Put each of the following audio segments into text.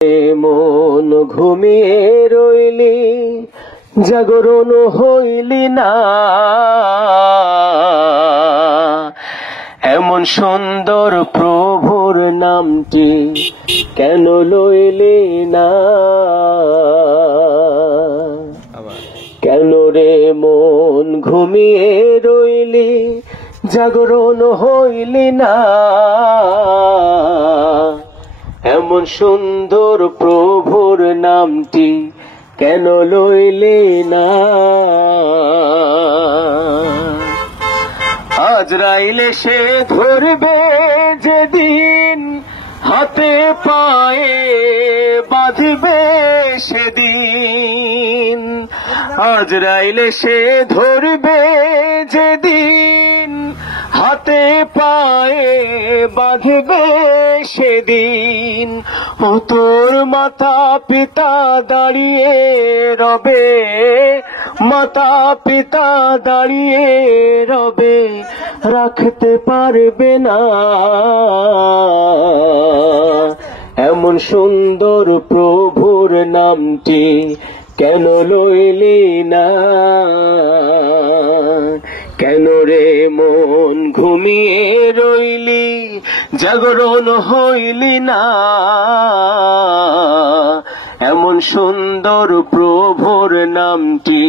মন ঘুমিয়ে রইলি, জাগরণ হইলি না। এমন সুন্দর প্রভুর নামটি কেন লইলি না? কেন রে মন ঘুমিয়ে রইলি, জাগরণ হইলি না? এমন সুন্দর প্রভুর নামটি কেন লইলি না? আজরাইলে সে ধরবে যেদিন, হাতে পায়ে বাঁধবে সেদিন। আজরাইলে সে ধরবে যেদিন, হাতে পায়ে বাঁধবে সেদিন। ও তোর মাতা পিতা দাঁড়িয়ে রবে, মাতা পিতা দাঁড়িয়ে রবে, রাখতে পারবে না। এমন সুন্দর প্রভুর নামটি কেন লইলি না? কেন রে মন ঘুমিয়ে রইলি, জাগরণ হইলি না? এমন সুন্দর প্রভুর নামটি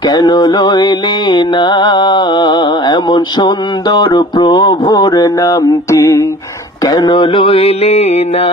কেন লইলি না? এমন সুন্দর প্রভুর নামটি কেন লইলি না?